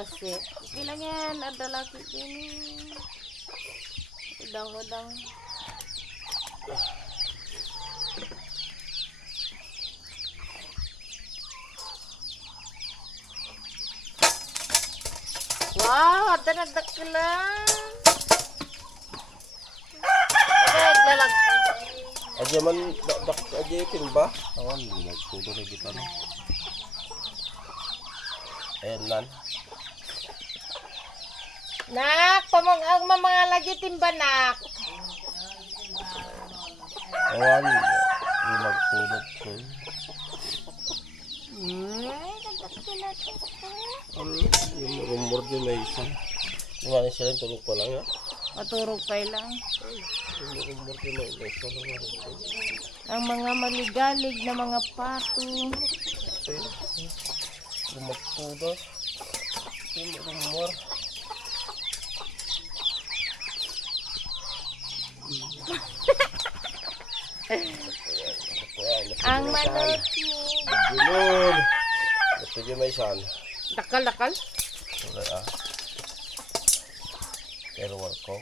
kasi. Okay lang yan. Ada laki din. Udang-udang. Wow, ada nagdakilan. Naglalag. Aja man dak aja timba. Awan nagtudo na kita no. Enan. Nak, pamong ang mga lagi timba nak. Awan nagtulog ko. Nagdakilan. Yung rumor din may isa. Yung sila tulog pa lang ya. Maturog pa lang. Yung rumor din may isa. Ang mga maligalig na mga pato. Lumagtudo. Yung rumor. Ang manok. Gulod. Ito yung may isan. Dakal. Wala ah. Teruwal ko.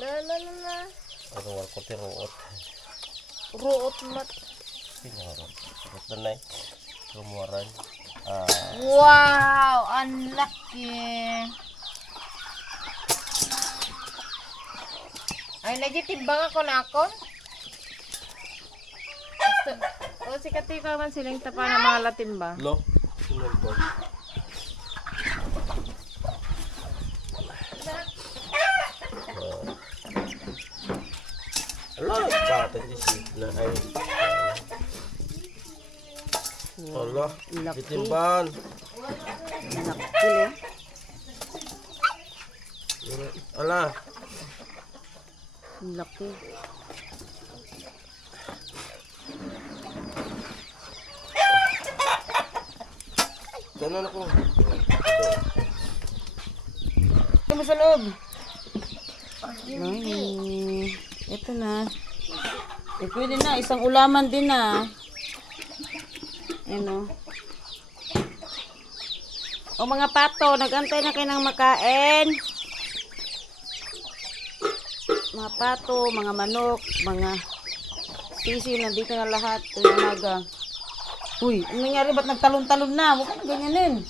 La. Teruwal ko teruot. Ruot mat. Pinarot. Ruot na na eh. Rumuaran. Wow, ang laki. Ay, nagitimbang ako na ako. O, si Katika man silang tapa ng mga latimba. Lo. Sunod ko. Allah, patan di si na ay. Allah, ditimban. Laki eh. Allah. Laki. Ganun ako. Ito mo sa loob. Ay, ito na. Eh, pwede na. Isang ulaman din na. Ayan o. O mga pato, nag-antay na kayo ng makain. Mga pato, mga manok, mga sisi, nandito na lahat. Ito yung umaga. Uy, ano nangyari? Ba't nagtalon-talon na? Huwag ka ganyanin.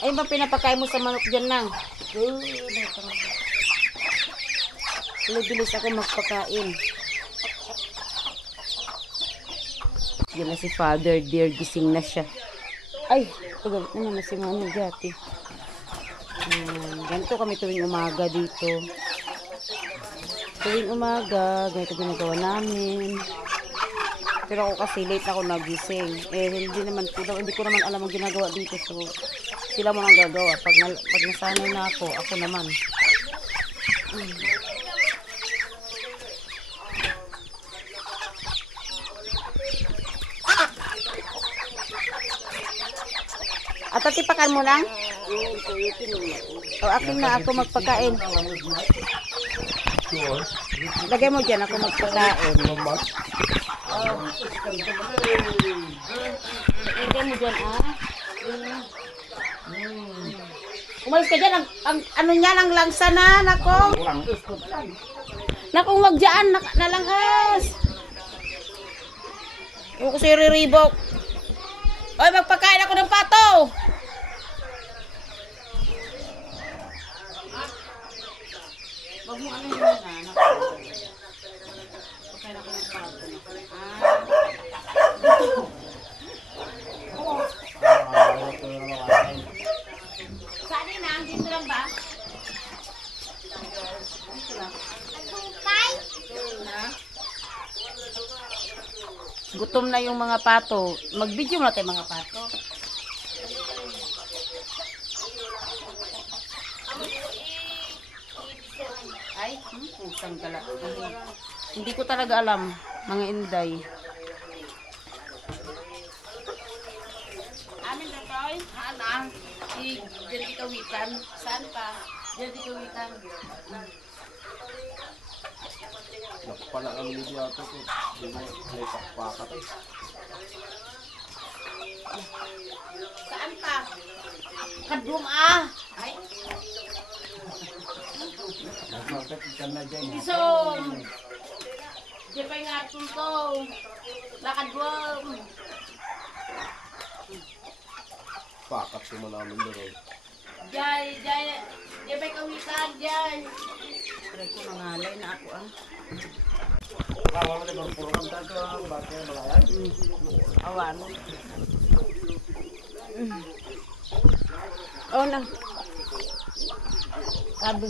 Ayun ba pinapakain mo sa manok dyan nang? Bilis ako magpakain. Yan na si Father dear, gising na siya. Ay, pagawit naman na si Mano Gati. Ganito kami tuwing umaga dito. Tuwing umaga, ganito ginagawa namin. Pero ako kasi late ako nagising. Hindi ko naman alam ang ginagawa dito. So, sila mo nang gagawa. Pag nasanay na ako naman. At tatipakan mo lang? O akin na ako magpakain. Lagay mo dyan ako magpakain. Lagay mo dyan Umalis ka dyan. Ang ano niya lang langsa na. Nakong wag dyan. Nalanghas. Yung ko si Riribok. Oy, magpakain ako ng pato. Wag mo ano yun na. Pagkain ako ng pato. Saan yun na? Dito lang ba? Dito lang. Gutom na yung mga pato. Mag-video mo natin mga pato. Ay, pusang gala. Hindi ko talaga alam, mga inday. Amin na toy? Haan Diyan ikawitan. Saan pa? Diyan ikawitan. Nakapala kami dito yata ko. Hindi mo, may pakpakat eh. Saan pa? Kadum ah! Ay, isong! Di pa yung atong to. Lakadum! Pakat ko namin doon. Jai, jai, di ba kawisan, jai? Try ko mangalay na ako ah. Wala na bang puro kang tato ang bata yung malayan? Awan. Oh na. Sabi.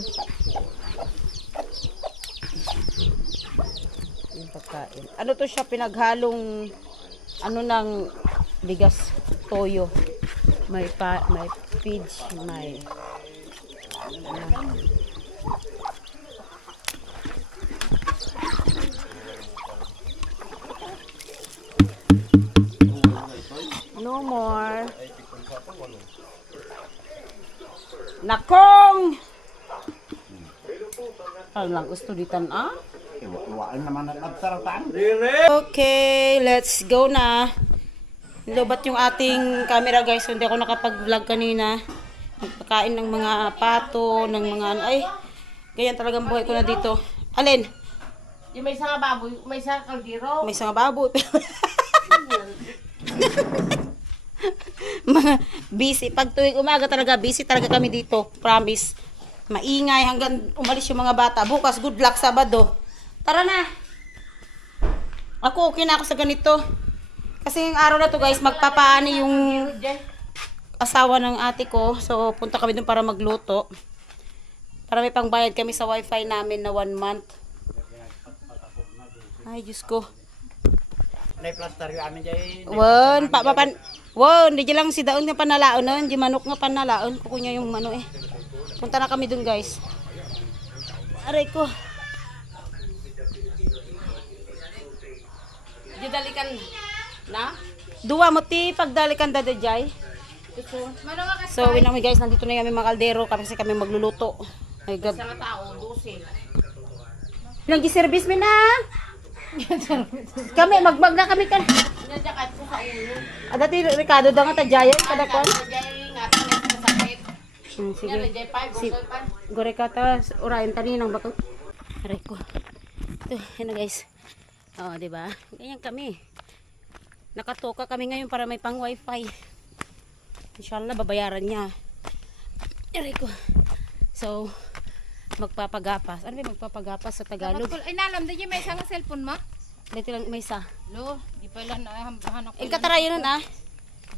Yung pagkain. Ano to siya pinaghalong ano ng bigas toyo. May peach, may no more. Nakong! Ano lang gusto ditan ah? Iwaan naman ang nagsaratan. Okay, let's go na. Lobat yung ating camera guys, hindi ako nakapag-vlog kanina. Magpakain ng mga pato, ng mga ano. Ay, ganyan talagang buhay ko na dito. Alin? Yung may isang baboy, may isang kaldero. May isang baboy. Mga busy. Pag tuwing umaga talaga, busy talaga kami dito. Promise. Maingay hanggang umalis yung mga bata. Bukas, good luck Sabado. Tara na. Ako, okay na ako sa ganito. Kasi yung araw na to guys, magpapaani yung asawa ng ate ko. So, punta kami dun para magluto. Para may pangbayad kami sa wifi namin na 1 month. Ay, Diyos ko. Nai-plaster yung amin dyan. Won, di lang si daon nga panalaon nun. Di manok nga panalaon. Kukunya yung ano eh. Punta na kami dun guys. Aray ko. Di dalikan na? Duwa mo ti pagdalikan dadajay. So, winami guys, nandito na kami mga kaldero kasi kami magluluto. Ay God. Isang tao, 12. Nag-service mi na. Kami magbag na kami kan. Nandiyakat ko sa ulo. Dati Ricardo da nga tajayan kada kon. Nandiyan nga ito may sakit. Sige. Nandiyan pa, gusol pa. Gore kata urayan tani nang bakot. Aray ko. Ito, yan na guys. Oh, di ba? Ganyan kami. Nakatoka kami ngayon para may pang wifi. Inshallah babayaran niya. Aray ko. So, magpapagapas. Ano ba magpapagapas sa Tagalog? Ay, nalam, di may isang cellphone mo? Dito lang may isa. Lo, di pa lang nahambahan ako. Ilkatarayo nun ah.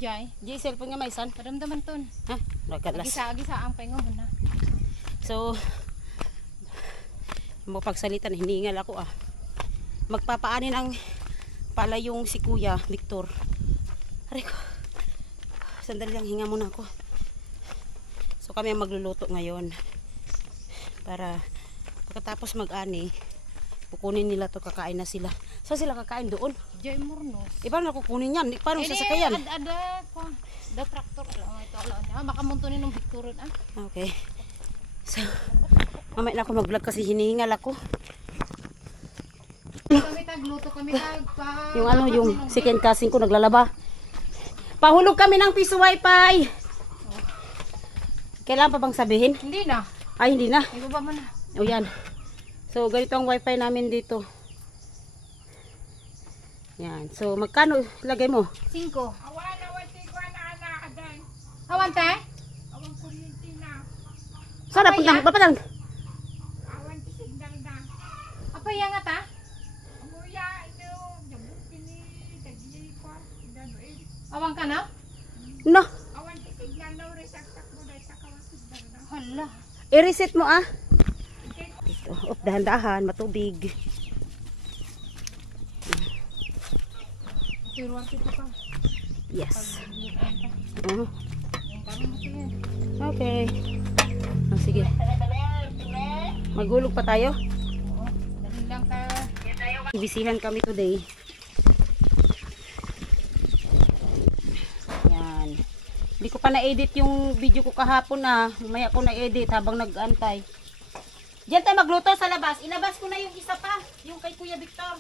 Jai, Di cellphone nga may isan. paramdaman ton. Ha? Nagkalas. Gisa ang pengohon na. So, mapagsalita na hiningal ako ah. Magpapaanin ang pala yung si Kuya Victor. Aray ko. Sandali lang, hinga muna ako. So kami ang magluluto ngayon. Para pagkatapos mag-ani, kukunin nila to, kakain na sila. Saan sila kakain doon? Jai Murnos. Iba na kukunin yan. Paano sasakayan? Ada ko. Da traktor alam ito alam. Makamuntunin ng Victorin ah. Okay. So, mamaya na ako mag-vlog kasi hinihingal ako. Kami tagluto kami pa. Yung ano, yung second cousin ko naglalaba. Pahulog kami ng piso wifi. Kailangan pa bang sabihin? Hindi na. Ay, hindi na. Ibaba mo na. O yan. So, ganito ang wifi namin dito. Yan. So, magkano lagay mo? 5. Awan tayo? Sana puntang, papatang. Apa yang ata? Awang ka na? No. Hala. I-reset mo ah. Dito. Op, dahan-dahan. Matubig. Tiruan kita pa. Yes. Okay. Oh, sige. Magulog pa tayo. Dali lang ka. Ibisihan kami today. Yan. Hindi ko pa na-edit yung video ko kahapon na. Maya ko na-edit habang nag-antay. Diyan tayo magluto sa labas. Ilabas ko na yung isa pa. Yung kay Kuya Victor.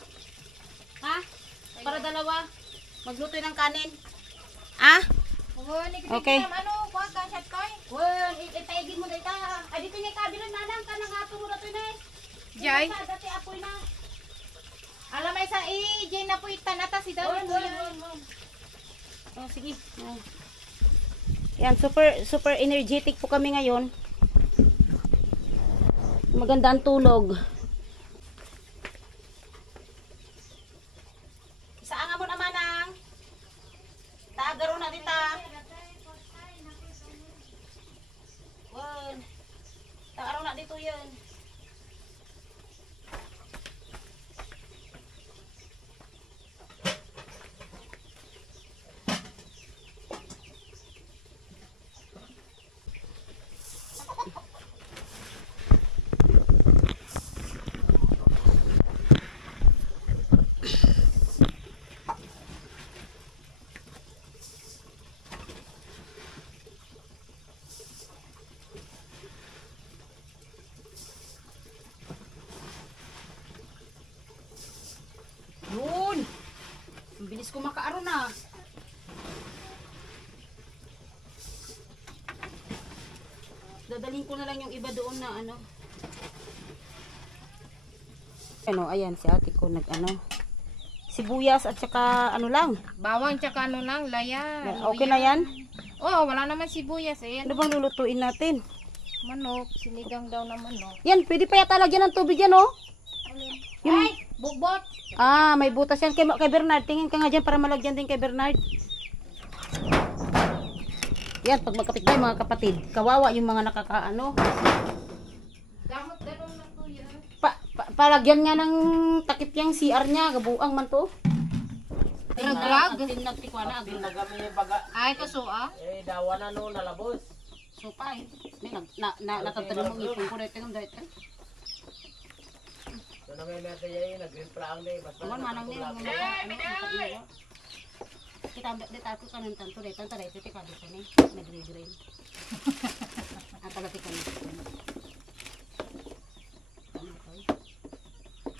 Ha? Para dalawa. Magluto ng kanin. Ah? Okay. Ano, kuha ka, chat ko? Well, itaigin mo dito. Ay, dito niya kabilang nanang. Kanang hato mo na ito na. Jay. Dati apoy na. Alam may sa Jay na po itanata si daw. Oh, sige. Oh. Yan, super energetic po kami ngayon. Maganda ang tulog. Isaanga mo naman ang taagaro na dita. Wan. Taagaro na dito yan. Yun! Ang bilis ko makaaro na. Dadalhin ko na lang yung iba doon na ano. Ano, ayan si ate ko nag-ano. Sibuyas at saka ano lang. Bawang tsaka ano lang, laya. Okay na yan? Oh, wala naman sibuyas eh. Ano bang lulutuin natin? Manok, sinigang daw na manok. Yan, pwede pa yata lagyan ng tubig yan, oh. Ay, bugbot. Ah, may butas yan kay Bernard. Tingin ka nga dyan para malagyan din kay Bernard. Yan, pag magkapitbahay mga kapatid, kawawa yung mga nakakaano. Gamot ganun lang to yan. Palagyan nga ng takip yung CR niya, gabuang man to. Drag. Nagtikwana, agin Nagami baga. Ay, kasuha. Dawa na no, nalabos. supay. May natatanong mong ipon ko dito ng dito. So na may natin yan, nag-green plaang na eh. Basta Awan manang nila mo na kita dito ako kanon tanto dito tanto dito tika dito ni nagre-green. At lati kan.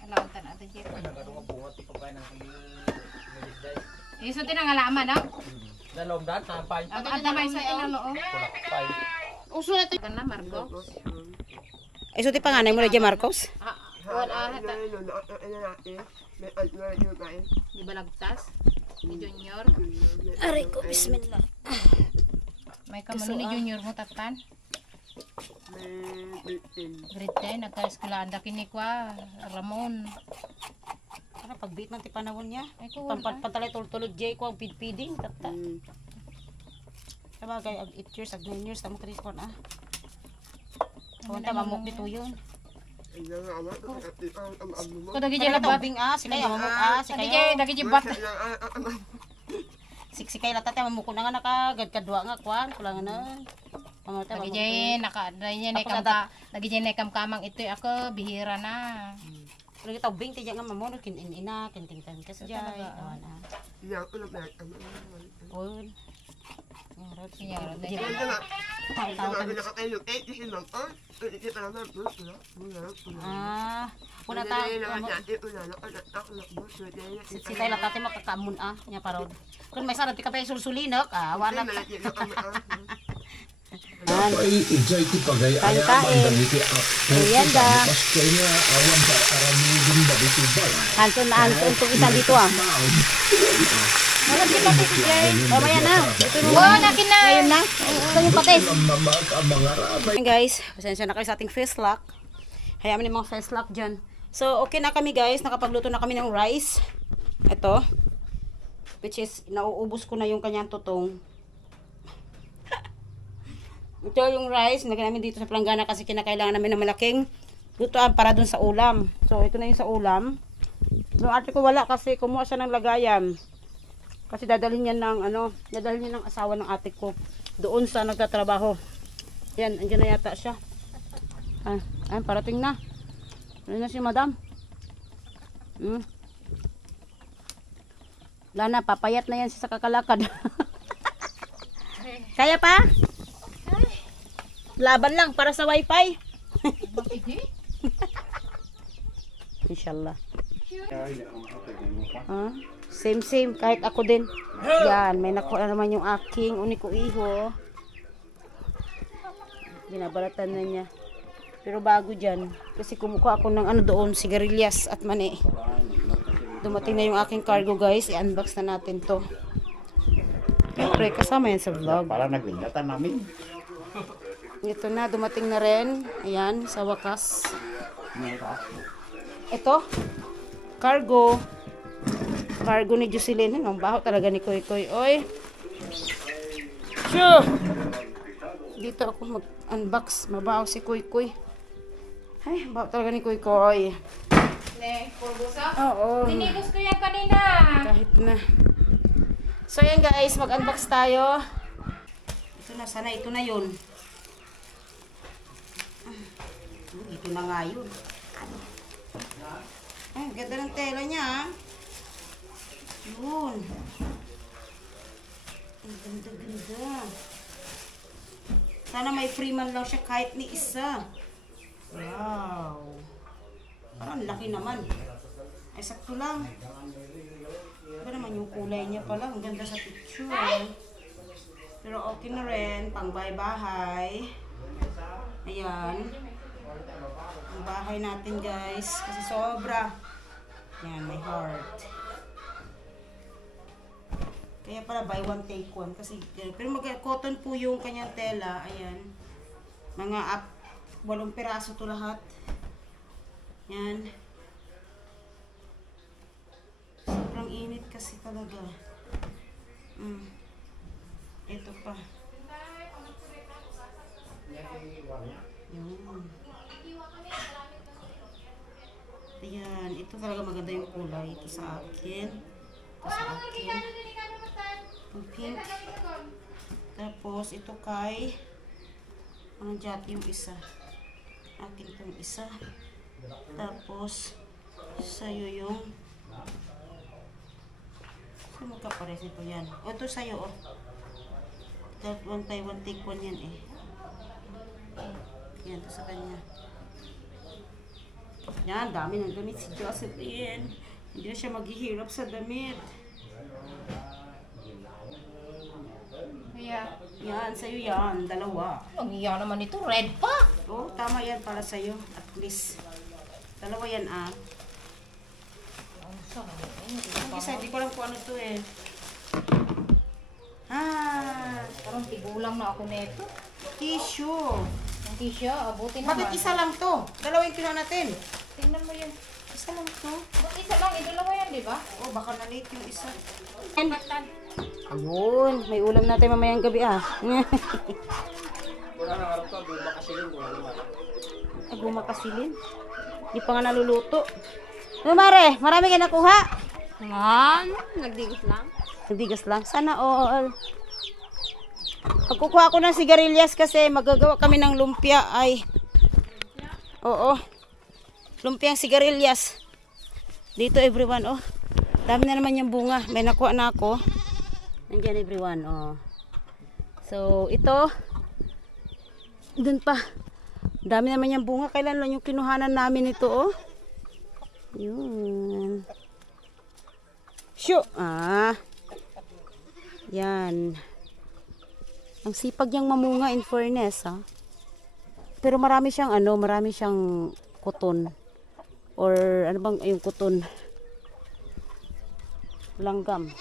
Alaw tan ata jeep. nagano nga bunga ti pagkain ng milisday. Iso tinangalaman daw. Dalom dan tampay. Ata may sa tinanoo. Kulakpay. Uso na to. Kana Marco. Ay so ti panganay mo na dyan Marcos? Wala hata. Di balagtas. Ni Junior. Aray ko bismillah. May kamano ni Junior mo tatan. Grade 10 nagka-eskwelahan kini kwa Ramon. Ano pagbit man ti panahon niya? Ay ko wala. Pantalay tultulod jay ko ang feeding tata. Sabagay ag 8 years ag 9 years tamo kris kon ah. Kawanta mamok dito yun. Ko dagi jay Kaya labat. tabing ah, sila yung mamok ah, si Dagi kayo. jay bat. Siksikay latat ya mamuk na nga nakagad kadwa nga kwan kulang na. Pamata Dagi jay dagi jay nekam ka. Dagi jay nekam kamang ito ako bihira na. Lagi tabing ti nga mamono kin ina kin tingtan kas jay. Awan ah. Kun. Ngarot Siya ro Jay. dai. Ah, una ta. Si tayo latate makakamun ah, nya parod. Kun may sarap ti kapay sulsulinak ah, wala. Ay, ijay ti pagay Kain. Ayan da. Kaya awan sa aramidin ba dito ba? Hanson na hanson itong isa dito ah. Wala si pati si Jay. Mamaya na. Ito mo. Wow, nakin na. Ayun na. Ito yung patis. Mamag ang mga ramay. Ayan guys, pasensya na kayo sa ating face lock. Hayaan mo yung mga face lock dyan. So, okay na kami guys. Nakapagluto na kami ng rice. Ito. Which is, nauubos ko na yung kanyang tutong. Ito yung rice. Nagay namin dito sa planggana kasi kinakailangan namin ng malaking lutuan para dun sa ulam. So, ito na yung sa ulam. No, ate ko wala kasi kumuha siya ng lagayan. Kasi dadalhin niya ng dadalhin niya ng asawa ng ate ko doon sa nagtatrabaho. Yan, andiyan na yata siya. Ayan, parating na. Ano na si madam? Wala na, papayat na yan siya sa kakalakad. Kaya pa? Laban lang para sa wifi. inshallah. Same, kahit ako din. Yan, may nakuha na naman yung aking uniko iho. Binabalatan na niya. Pero bago dyan, kasi kumukuha ako ng ano doon, sigarilyas at mani. Dumating na yung aking cargo guys, i-unbox na natin to. Siyempre, kasama yan sa vlog. Para nagbingatan namin. Ito na, dumating na rin. Ayan, sa wakas. Ito, cargo. Cargo ni Jocelyn. Ang baho talaga ni Koy Koy. Oy! Shoo! Dito ako mag-unbox. Mabaho si Koy Koy. Ay, baho talaga ni Koy Koy. Ne, purbusa? Oo. Tinigos ko yan kanina. Kahit na. So yan guys, mag-unbox tayo. Ito na, sana ito na yun. Ito na nga yun. Ay, ganda ng tela niya. Yun. Ang ganda-ganda. Sana may free man lang siya kahit ni isa. Wow. Parang laki naman. Ay, sakto lang. Iba naman yung kulay niya pala. Ang ganda sa picture. Pero okay na rin. Pang bahay-bahay. Ayan. Ang bahay natin guys. Kasi sobra. Yan, may heart. Kaya pala buy one take one. Kasi, pero cotton po yung kanyang tela. Ayan. Mga 8 piraso to lahat. Yan. Sobrang init kasi talaga. Ito pa. Yun. Ayan. Ito talaga maganda yung kulay. Ito sa akin. Ito sa akin. Yung pink. Tapos ito kay ang jat yung isa. Akin itong isa. Tapos sa'yo yung saan magkapares ito yan? O ito sa'yo oh. One by one take one yan eh. Yan, ito sa kanya. Yan, dami ng damit si Jocelyn. Hindi na siya maghihirap sa damit. Kaya, Yan, sa'yo yan. 2. ang iya naman ito. Red pa. Oh, tama yan para sa'yo. At least. 2 yan ah. Ang sarap. Yung isa, hindi ko lang kung ano to eh. Ah, Parang tigulang na ako nito. tissue. Ang tissue, abutin naman. Bakit isa lang to? 2 yung kinuha natin. Tingnan mo yun. Isa lang to. Ba't isa lang? Idalawa yan, di ba? Oh, baka na-late yung isa. Patan. Ayun, may ulam natin mamayang gabi ah. Wala na harap to, guma kasilin, wala naman. Agumakasilin. Di pa nga naluluto. Ano mare, marami kayo nakuha? Nagdigos lang. Nagdigas lang. Sana all. Pagkukuha ko ng sigarilyas kasi magagawa kami ng lumpia ay. Oo. Lumpiang sigarilyas. Dito everyone oh. Dami na naman yung bunga. May nakuha na ako. Nandiyan everyone oh. So ito. Doon pa. Dami naman yung bunga. Kailan lang yung kinuhanan namin ito oh. Yun. Shoo! Ah. Yan. Ang sipag niyang mamunga in fairness ha. Pero marami siyang ano, marami siyang kuton. Or ano bang yung kuton? Langgam.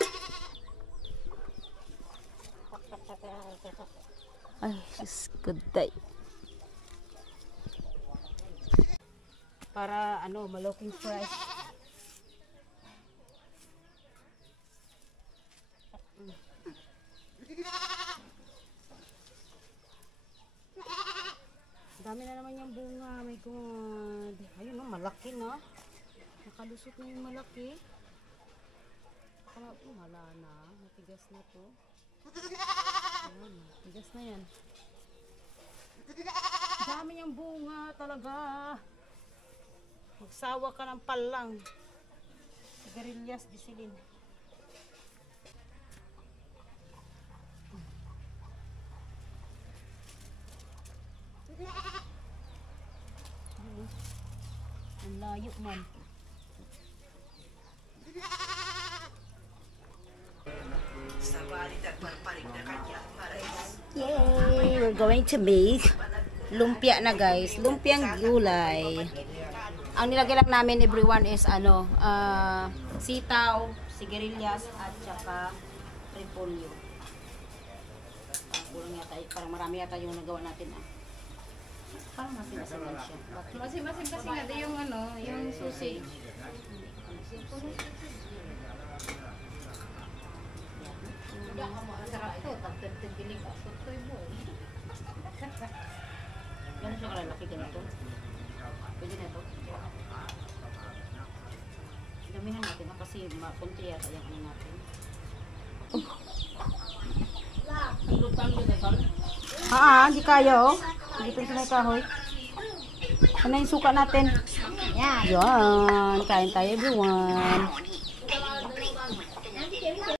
Ay, just good day. Para ano, maloking fresh. Dami na naman yung bunga, my God. Ayun no, malaki na. Nakalusot na yung malaki. Kala ko, wala na. Matigas na to. Ayan, matigas na yan. Dami niyang bunga talaga. Magsawa ka ng palang. Sigarilyas, disilin. Ang layo man. Yay! We're going to make lumpia na guys. Lumpiang gulay. Ang nilagay lang namin everyone is sitaw, sigarilyas at saka repolyo. Parang yata, parang marami yata yung nagawa natin Parang masin-masin siya. Masim-masim kasi nga yung yung sausage. Sarap to, tagtagtigilig ako to boy. Yan siya kalalaki ganito. Pwede na ito. Damihan natin kasi mapunti yata yung natin. Hindi kaya Dito sa may kahoy. Ano yung suka natin? Yan. Kain tayo everyone.